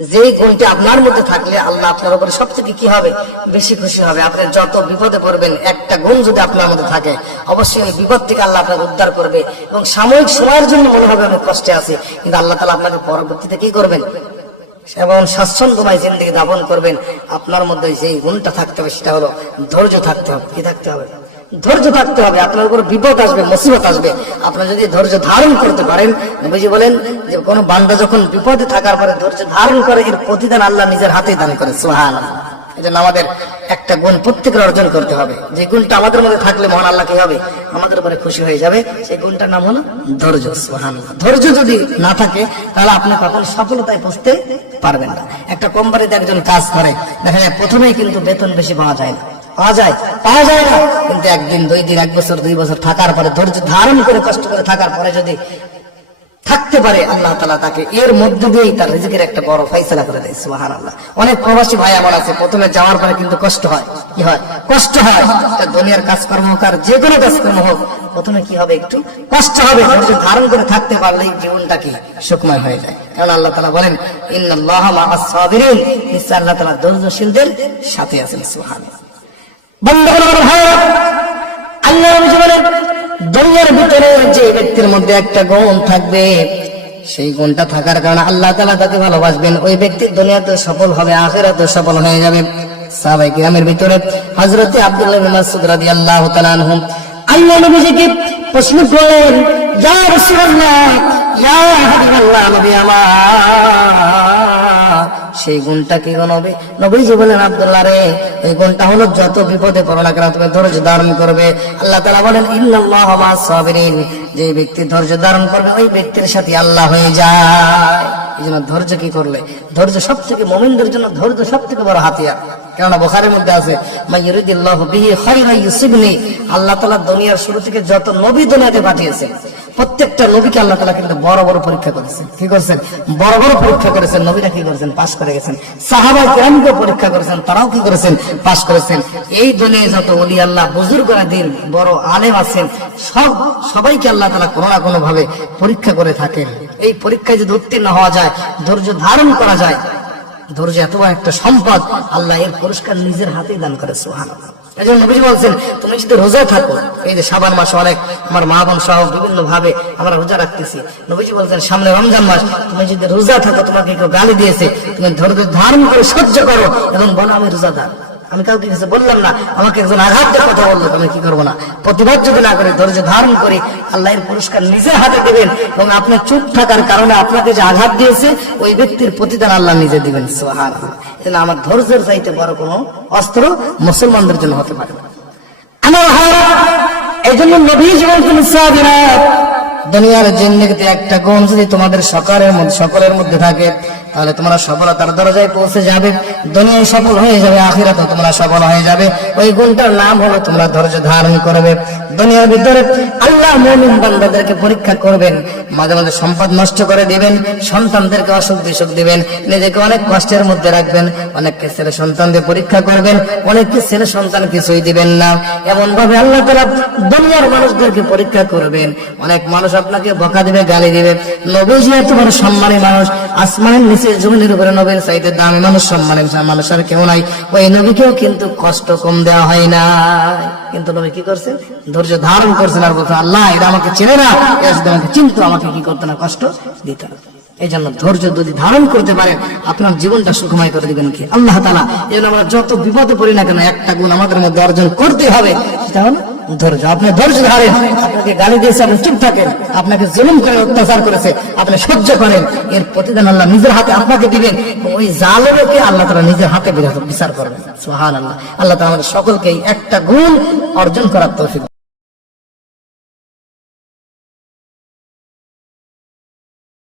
যে গুণটি আপনার মধ্যে থাকলে আল্লাহ আপনার উপরে সবথেকে কি হবে, বেশি খুশি হবে। আপনি যত বিপদে পড়বেন, একটা গুণ যদি আপনার মধ্যে থাকে, অবশ্যই ওই বিপদ থেকে আল্লাহ আপনাকে উদ্ধার করবে। এবং সাময়িক সময়ের জন্য মনে হবে অনেক কষ্টে আছে, কিন্তু আল্লাহ তাআলা আপনাকে পরবর্তীতে কি করবেন, এবং স্বাচ্ছন্দ্যময় জিন্দেগি যাপন করবেন। আপনার মধ্যে যে গুণটা থাকতে হবে সেটা হলো ধৈর্য থাকতে হবে। কি থাকতে হবে? ধৈর্য থাকতে হবে। আপনার উপর বিপদ আসবে, মুসিবত আসবে, আপনার যদি ধৈর্য ধারণ করতে পারেন, নবীজি বলেন যে কোন বান্দা যখন বিপদে থাকার পরে ধৈর্য ধারণ করে, এর প্রতিদান আল্লাহ নিজের হাতেই দান করে। সুবহানাল্লাহ। এজন্য আমাদের একটা গুণ প্রত্যেকের অর্জন করতে হবে। যে গুণটা আমাদের মধ্যে থাকলে মহান আল্লাহ কি হবে, আমাদের উপরে খুশি হয়ে যাবে। সেই গুণটার নাম হলো ধৈর্য। সুবহানাল্লাহ। ধৈর্য যদি না থাকে তাহলে আপনি কখনো সফলতায় পৌঁছতে পারবেন না। একটা কোম্পানিতে একজন কাজ করে, দেখা যায় প্রথমেই কিন্তু বেতন বেশি পাওয়া যায় না, পাওয়া যায় না, কিন্তু একদিন, 2 দিন, 1 বছর, 2 বছর থাকার পরে, ধৈর্য ধারণ করে কষ্ট করে থাকার পরে যদি থাকতে পারে, আল্লাহ তাআলা তাকে এর মধ্যে দিয়েই তার রিজিকের একটা বড় ফয়সালা করে দেয়। সুবহানাল্লাহ। অনেক প্রবাসী ভাই আমার আছে, প্রথমে যাওয়ার পরে কিন্তু কষ্ট হয়। কি হয়? কষ্ট হয়। দুনিয়ার কাজকর্ম হোক আর যে কোনো কাজকর্ম হোক, প্রথমে কি হবে, একটু কষ্ট হবে। ধৈর্য ধারণ করে থাকতে পারলেই জীবনটা কি সুখময় হয়ে যায়। কারণ আল্লাহ তাআলা বলেন, ইন্নাল্লাহা মাআস সাবিরিন, নিশ্চয় আল্লাহ তাআলা ধৈর্যশীলদের সাথে আছেন। সুবহানাল্লাহ। বন্ধুগণ, আল্লাহ বলেন, দুনিয়ার ভিতরে যে ব্যক্তির মধ্যে একটা গুণ থাকবে, সেই গুণটা থাকার কারণে আল্লাহ তাআলা তাকে ভালোবাসবেন। ওই ব্যক্তি দুনিয়াতে সফল হবে, আখিরাতে সফল হয়ে যাবে। সাহাবায়ে কিরামের ভিতরে হযরত আব্দুল্লাহ ইবনে মাসউদ রাদিয়াল্লাহু তাআলা আনহু আল্লাহ নবীজিকে প্রশ্ন করলেন, ইয়া রাসূলুল্লাহ, ইয়া হাবিবাল্লাহ, নবী আমার সেই গুণটা কি হবে? নবীজি বলেন, আব্দুল্লাহ রে, এই গুণটা হলো যত বিপদে পড়ো না কেন তুমি ধৈর্য ধারণ করবে। আল্লাহ তাআলা বলেন, ইন্নাল্লাহা মাআস সাবিরিন, যে ব্যক্তি ধৈর্য ধারণ করবে ওই ব্যক্তির সাথে আল্লাহ হয়ে যায়। এইজন্য ধৈর্য কি করলে, ধৈর্য সবথেকে মুমিনদের জন্য ধৈর্য সবথেকে বড় হাতিয়ার। কেননা বুখারীর মধ্যে আছে, মাইয়ুরিদিল্লাহু বিহি খায়রান ইউসিবনি, আল্লাহ তাআলা দুনিয়ার শুরু থেকে যত নবী দুনিয়াতে পাঠিয়েছেন, প্রত্যেকটা নবীকে আল্লাহ তাআলা কিন্তু বড় বড় পরীক্ষা করেছেন। কি করেছেন? বড় বড় পরীক্ষা করেছেন। নবীরা কি করেছেন? পাস করে গেছেন। সাহাবায়ে কিরামকে পরীক্ষা করেছেন, তারাও কি করেছেন? পাস করেছেন। এই দুনিয়ায় যত ওলি আল্লাহ, বুজুর্গরা দিন, বড় আলেম আছেন, সবাইকে আল্লাহ তাআলা কোনো না কোনো ভাবে পরীক্ষা করে থাকেন। এই পরীক্ষায় যদি উত্তীর্ণ হওয়া যায়, ধৈর্য ধারণ করা যায়, ধৈর্য এত বড় একটা সম্পদ, আল্লাহ এর পুরস্কার নিজের হাতেই দান করে। সুবহানাল্লাহ। এজন্য নবীজি বলছেন, তুমি যদি রোজা থাকো, এই যে শাবান মাস অনেক আমার মা বোন সহ বিভিন্ন ভাবে আমরা রোজা রাখতেছি, নবীজি বলছেন সামনে রমজান মাস, তুমি যদি রোজা থাকো, তোমাকে কেউ গালি দিয়েছে, তুমি ধৈর্য ধারণ করে সহ্য করো এবং বলো আমি রোজাদার। আমি কাউকে কিছু বললাম না, আমাকে একজন আঘাত দিয়ে কথা বললো, আমি কি করবো না, প্রতিবাদ যদি না করে ধৈর্য ধারণ করি, আল্লাহর পুরস্কার নিজের হাতে দেবেন। এবং আপনার চুপ থাকার কারণে আপনাকে যে আঘাত দিয়েছে ওই ব্যক্তির প্রতিদান আল্লাহ নিজে দিবেন। সুবহানাল্লাহ। এজন্য আমার ধৈর্যের চাইতে বড় কোনো অস্ত্র মুসলমানদের জন্য হতে পারে না। আমার এই জন্য নবীজি বলেছেন, সাবিরা, দুনিয়ার জিন্দেগিতে একটা গুণ যদি তোমাদের সকলের মধ্যে থাকে, তাহলে তোমরা সফলতার দরজায় পৌঁছে যাবে, দুনিয়ায় সফল হয়ে যাবে, আখিরাতে তোমরা সফল হয়ে যাবে। ওই গুণটার নাম হলো তোমরা ধৈর্য ধারণ করবে। দুনিয়ার ভিতরে আল্লাহ মুমিন বান্দাদেরকে পরীক্ষা করবেন, মাঝে মাঝে সম্পদ নষ্ট করে দিবেন, সন্তানদেরকে অসুখ বিসুখ দিবেন, নিজেকে অনেক কষ্টের মধ্যে রাখবেন, অনেককে ছেলে সন্তান দিয়ে পরীক্ষা করবেন, অনেককে ছেলে সন্তান কিছুই দিবেন না। এমন ভাবে আল্লাহ তাআলা দুনিয়ার মানুষদেরকে পরীক্ষা করবেন। অনেক মানুষ আপনাকে বকা দিবে, গালি দিবে। নবীজি এত বড় সম্মানী মানুষ, আসমানের নিচে জমিনের উপরে নবীর চাইতে দামি মানুষ, সম্মানের মানুষ আর কেউ নাই। ওই নবীকেও কিন্তু কষ্ট কম দেওয়া হয় না, কিন্তু নবী কি করছেন? ধৈর্য ধারণ করছেন আর বলছেন, আল্লাহ এরা আমাকে চেনে না, এরা যদি আমাকে চিনতো আমাকে কি করতো না, কষ্ট দিত না। এই জন্য ধৈর্য যদি ধারণ করতে পারেন, আপনার জীবনটা সুখময় করে দিবেন কি আল্লাহ তাআলা। এই জন্য আমরা যত বিপদে পড়ি না কেন, একটা গুণ আমাদের মধ্যে অর্জন করতে হবে, সেটা হলো ধৈর্য। আপনি ধৈর্য ধরেন, আপনাকে গালি দিয়েছে আপনি চুপ থাকেন, আপনাকে জুলুম করে অত্যাচার করেছে আপনি সহ্য করেন, এর প্রতিদান আল্লাহ নিজের হাতে আপনাকে দিবেন। ওই জালেমকে আল্লাহ তাআলা নিজের হাতে বিচার করবেন। সুবহানাল্লাহ। আল্লাহ তাআলা আমাদের সকলকে একটা গুণ অর্জন করার তৌফিক